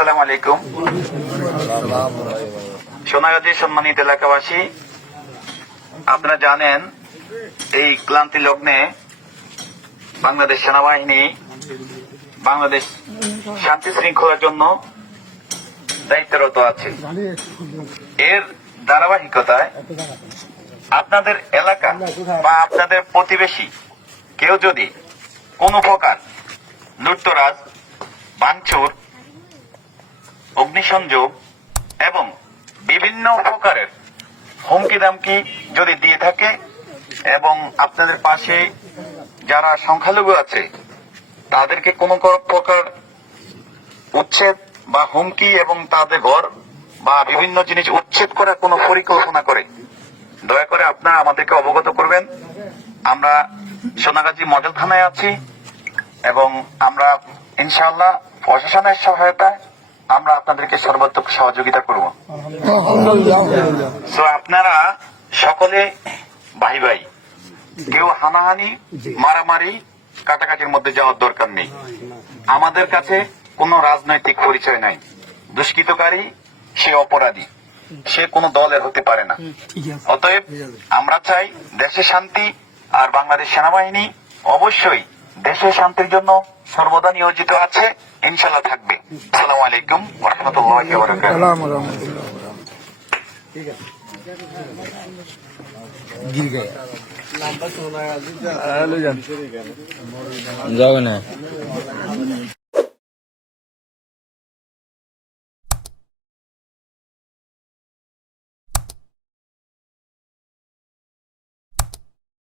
আসসালামু আলাইকুম। সোনাগাজী সম্মানিত এলাকাবাসী, আপনারা জানেন এই ক্লান্তি লগ্নে বাংলাদেশ সেনাবাহিনী বাংলাদেশ শান্তি শৃঙ্খলার জন্য দায়িত্বরত আছে। এর ধারাবাহিকতায় আপনাদের এলাকা বা আপনাদের প্রতিবেশী কেউ যদি কোন প্রকার লুটতরাজ, ভাঙচুর, অগ্নিসংযোগ এবং বিভিন্ন প্রকারের হুমকি দামকি যদি দিয়ে থাকে এবং আপনাদের পাশে যারা সংখ্যালঘু আছে তাদেরকে কোনো প্রকার উচ্ছেদ বা হুমকি এবং তাদের ঘর বা বিভিন্ন জিনিস উচ্ছেদ করার কোনো পরিকল্পনা করে, দয়া করে আপনারা আমাদেরকে অবগত করবেন। আমরা সোনাগাজী মডেল থানায় আছি এবং আমরা ইনশাআল্লাহ প্রশাসনের সহায়তায় আমরা আপনাদেরকে সর্বাত্মক সহযোগিতা করব। তো আপনারা সকলে ভাই ভাই, কেউ হানাহানি, মারামারি, কাটাকাটির মধ্যে যাওয়ার দরকার নেই। আমাদের কাছে কোনো রাজনৈতিক পরিচয় নাই। দুষ্কৃতকারী সে অপরাধী, সে কোনো দলের হতে পারে না। অতএব আমরা চাই দেশে শান্তি, আর বাংলাদেশ সেনাবাহিনী অবশ্যই দেশের শান্তির জন্য সর্বদা নিয়োজিত আছে, ইনশাল্লাহ থাকবে। আসসালামু আলাইকুম ওয়া রাহমাতুল্লাহি ওয়া বারাকাতুহু। যাবে না।